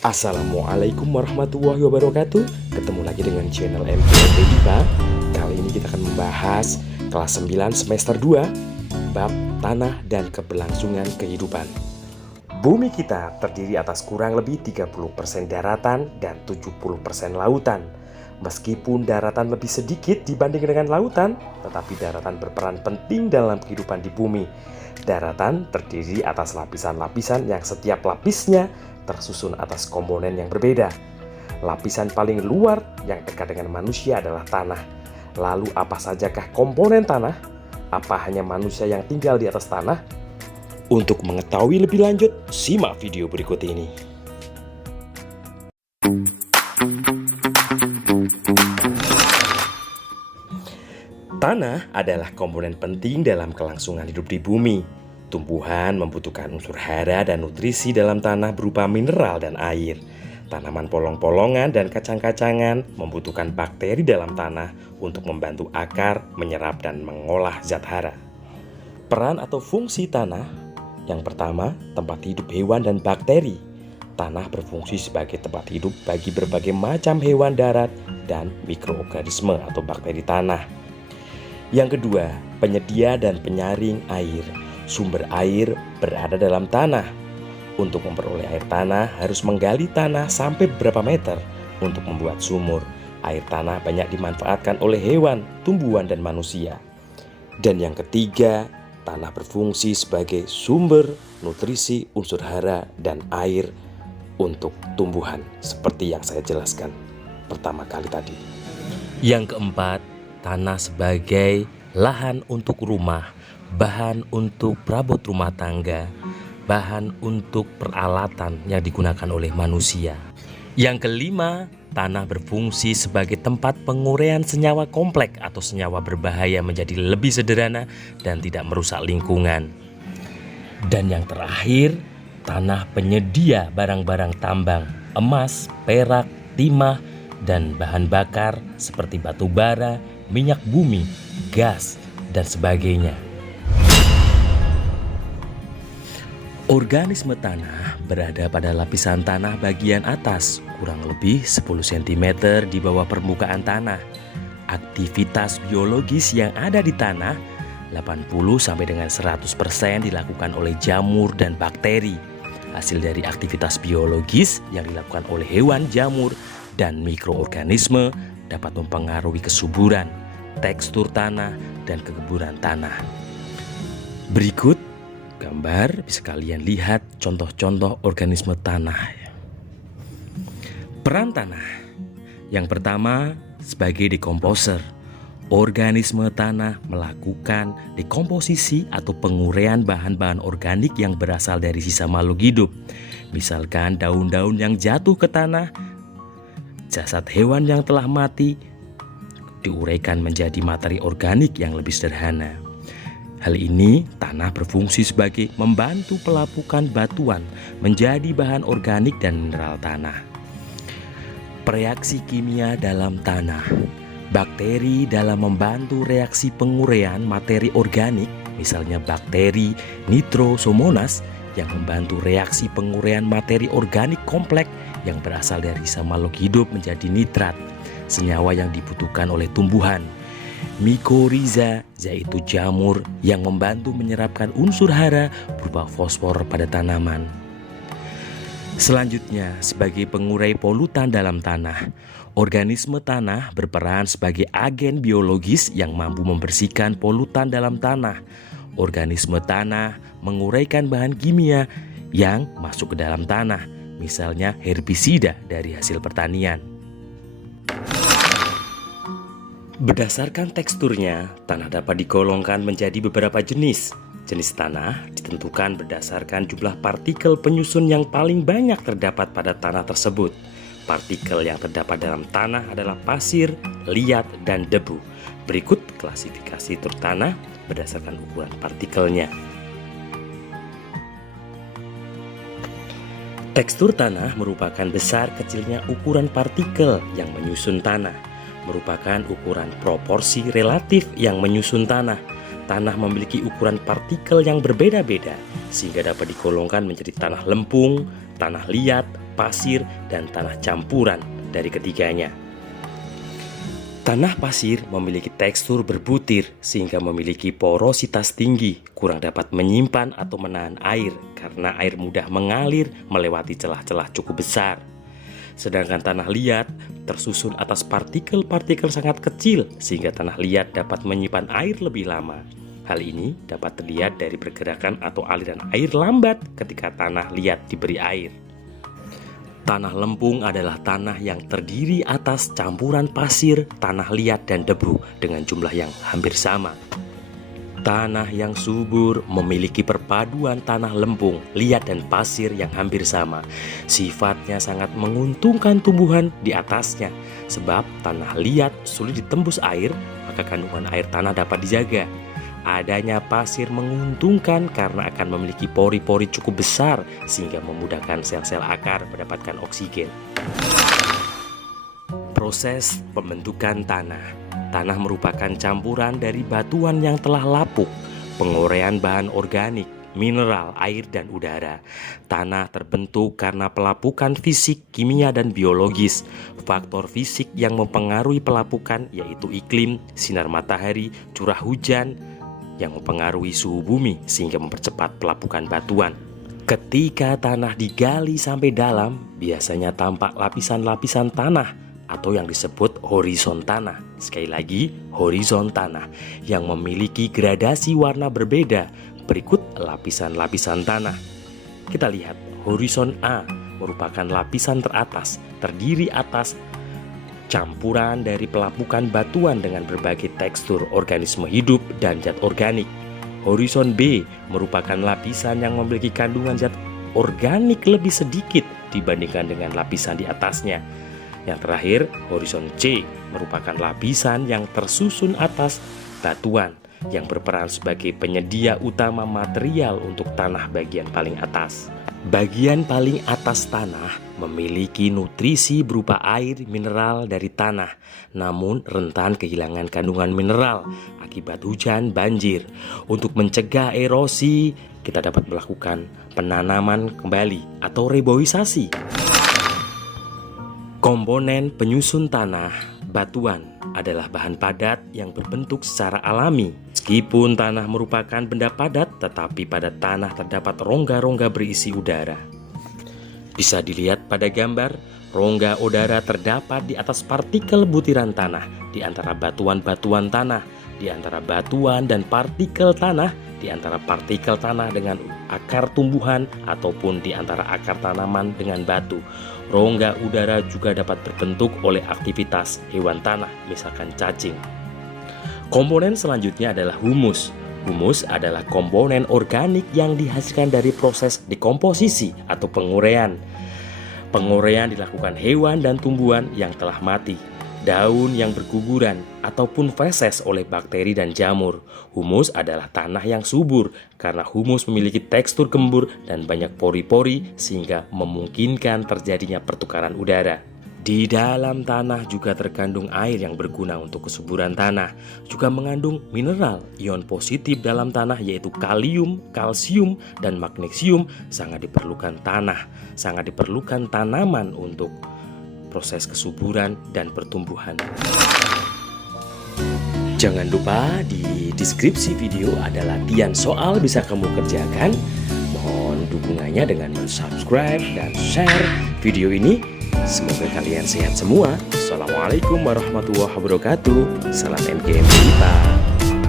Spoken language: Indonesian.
Assalamualaikum warahmatullahi wabarakatuh. Ketemu lagi dengan channel MPLT IPA. Kali ini kita akan membahas kelas 9 semester 2 bab tanah dan keberlangsungan kehidupan. Bumi kita terdiri atas kurang lebih 30% daratan dan 70% lautan. Meskipun daratan lebih sedikit dibanding dengan lautan, tetapi daratan berperan penting dalam kehidupan di bumi. Daratan terdiri atas lapisan-lapisan yang setiap lapisnya tersusun atas komponen yang berbeda. Lapisan paling luar yang dekat dengan manusia adalah tanah. Lalu apa sajakah komponen tanah? Apa hanya manusia yang tinggal di atas tanah? Untuk mengetahui lebih lanjut, simak video berikut ini. Tanah adalah komponen penting dalam kelangsungan hidup di bumi. Tumbuhan membutuhkan unsur hara dan nutrisi dalam tanah berupa mineral dan air. Tanaman polong-polongan dan kacang-kacangan membutuhkan bakteri dalam tanah untuk membantu akar menyerap dan mengolah zat hara. Peran atau fungsi tanah: yang pertama, tempat hidup hewan dan bakteri. Tanah berfungsi sebagai tempat hidup bagi berbagai macam hewan darat dan mikroorganisme atau bakteri tanah. Yang kedua, penyedia dan penyaring air. Sumber air berada dalam tanah. Untuk memperoleh air tanah harus menggali tanah sampai beberapa meter untuk membuat sumur. Air tanah banyak dimanfaatkan oleh hewan, tumbuhan, dan manusia. Dan yang ketiga, tanah berfungsi sebagai sumber nutrisi, unsur hara, dan air untuk tumbuhan seperti yang saya jelaskan pertama kali tadi. Yang keempat, tanah sebagai lahan untuk rumah, bahan untuk perabot rumah tangga, bahan untuk peralatan yang digunakan oleh manusia. Yang kelima, tanah berfungsi sebagai tempat penguraian senyawa kompleks atau senyawa berbahaya menjadi lebih sederhana dan tidak merusak lingkungan. Dan yang terakhir, tanah penyedia barang-barang tambang, emas, perak, timah, dan bahan bakar seperti batu bara, minyak bumi, gas, dan sebagainya. Organisme tanah berada pada lapisan tanah bagian atas, kurang lebih 10 cm di bawah permukaan tanah. Aktivitas biologis yang ada di tanah 80-100% dilakukan oleh jamur dan bakteri. Hasil dari aktivitas biologis yang dilakukan oleh hewan, jamur, dan mikroorganisme dapat mempengaruhi kesuburan, tekstur tanah, dan kekeburan tanah. Berikut gambar, bisa kalian lihat contoh-contoh organisme tanah. Peran tanah: yang pertama, sebagai dekomposer. Organisme tanah melakukan dekomposisi atau penguraian bahan-bahan organik yang berasal dari sisa makhluk hidup. Misalkan daun-daun yang jatuh ke tanah, jasad hewan yang telah mati diuraikan menjadi materi organik yang lebih sederhana. Hal ini, tanah berfungsi sebagai membantu pelapukan batuan menjadi bahan organik dan mineral tanah. Reaksi kimia dalam tanah: bakteri dalam membantu reaksi penguraian materi organik, misalnya bakteri Nitrosomonas yang membantu reaksi penguraian materi organik kompleks yang berasal dari sisa makhluk hidup menjadi nitrat, senyawa yang dibutuhkan oleh tumbuhan. Mikoriza, yaitu jamur yang membantu menyerapkan unsur hara berupa fosfor pada tanaman. Selanjutnya, sebagai pengurai polutan dalam tanah, organisme tanah berperan sebagai agen biologis yang mampu membersihkan polutan dalam tanah. Organisme tanah menguraikan bahan kimia yang masuk ke dalam tanah, misalnya herbisida dari hasil pertanian. Berdasarkan teksturnya, tanah dapat digolongkan menjadi beberapa jenis. Jenis tanah ditentukan berdasarkan jumlah partikel penyusun yang paling banyak terdapat pada tanah tersebut. Partikel yang terdapat dalam tanah adalah pasir, liat, dan debu. Berikut klasifikasi truk tanah berdasarkan ukuran partikelnya. Tekstur tanah merupakan besar kecilnya ukuran partikel yang menyusun tanah. Merupakan ukuran proporsi relatif yang menyusun tanah. Tanah memiliki ukuran partikel yang berbeda-beda, sehingga dapat digolongkan menjadi tanah lempung, tanah liat, pasir dan tanah campuran dari ketiganya. Tanah pasir memiliki tekstur berbutir sehingga memiliki porositas tinggi, kurang dapat menyimpan atau menahan air karena air mudah mengalir melewati celah-celah cukup besar. Sedangkan tanah liat tersusun atas partikel-partikel sangat kecil sehingga tanah liat dapat menyimpan air lebih lama. Hal ini dapat terlihat dari pergerakan atau aliran air lambat ketika tanah liat diberi air. Tanah lempung adalah tanah yang terdiri atas campuran pasir, tanah liat, dan debu dengan jumlah yang hampir sama. Tanah yang subur memiliki perpaduan tanah lempung, liat, dan pasir yang hampir sama. Sifatnya sangat menguntungkan tumbuhan di atasnya. Sebab tanah liat sulit ditembus air, maka kandungan air tanah dapat dijaga. Adanya pasir menguntungkan karena akan memiliki pori-pori cukup besar sehingga memudahkan sel-sel akar mendapatkan oksigen. Proses pembentukan tanah. Tanah merupakan campuran dari batuan yang telah lapuk, penguraian bahan organik, mineral, air, dan udara. Tanah terbentuk karena pelapukan fisik, kimia, dan biologis. Faktor fisik yang mempengaruhi pelapukan yaitu iklim, sinar matahari, curah hujan, yang mempengaruhi suhu bumi sehingga mempercepat pelapukan batuan. Ketika tanah digali sampai dalam, biasanya tampak lapisan-lapisan tanah atau yang disebut horizon tanah. Sekali lagi, horizon tanah yang memiliki gradasi warna berbeda. Berikut lapisan-lapisan tanah. Kita lihat, horizon A merupakan lapisan teratas, terdiri atas campuran dari pelapukan batuan dengan berbagai tekstur organisme hidup dan zat organik. Horizon B merupakan lapisan yang memiliki kandungan zat organik lebih sedikit dibandingkan dengan lapisan di atasnya. Yang terakhir, horizon C merupakan lapisan yang tersusun atas batuan yang berperan sebagai penyedia utama material untuk tanah bagian paling atas. Bagian paling atas tanah memiliki nutrisi berupa air mineral dari tanah, namun rentan kehilangan kandungan mineral akibat hujan banjir. Untuk mencegah erosi, kita dapat melakukan penanaman kembali atau reboisasi. Komponen penyusun tanah. Batuan adalah bahan padat yang berbentuk secara alami. Meskipun tanah merupakan benda padat, tetapi pada tanah terdapat rongga-rongga berisi udara. Bisa dilihat pada gambar, rongga udara terdapat di atas partikel butiran tanah, di antara batuan-batuan tanah, di antara batuan dan partikel tanah, di antara partikel tanah dengan akar tumbuhan, ataupun di antara akar tanaman dengan batu. Rongga udara juga dapat terbentuk oleh aktivitas hewan tanah, misalkan cacing. Komponen selanjutnya adalah humus. Humus adalah komponen organik yang dihasilkan dari proses dekomposisi atau penguraian. Penguraian dilakukan hewan dan tumbuhan yang telah mati, daun yang berguguran, ataupun feses oleh bakteri dan jamur. Humus adalah tanah yang subur karena humus memiliki tekstur gembur dan banyak pori-pori sehingga memungkinkan terjadinya pertukaran udara. Di dalam tanah juga terkandung air yang berguna untuk kesuburan tanah. Juga mengandung mineral, ion positif dalam tanah yaitu kalium, kalsium, dan magnesium. Sangat diperlukan tanah, sangat diperlukan tanaman untuk proses kesuburan dan pertumbuhan. Jangan lupa di deskripsi video ada latihan soal bisa kamu kerjakan. Mohon dukungannya dengan subscribe dan share video ini. Semoga kalian sehat semua. Assalamualaikum warahmatullahi wabarakatuh. Salam MGM kita.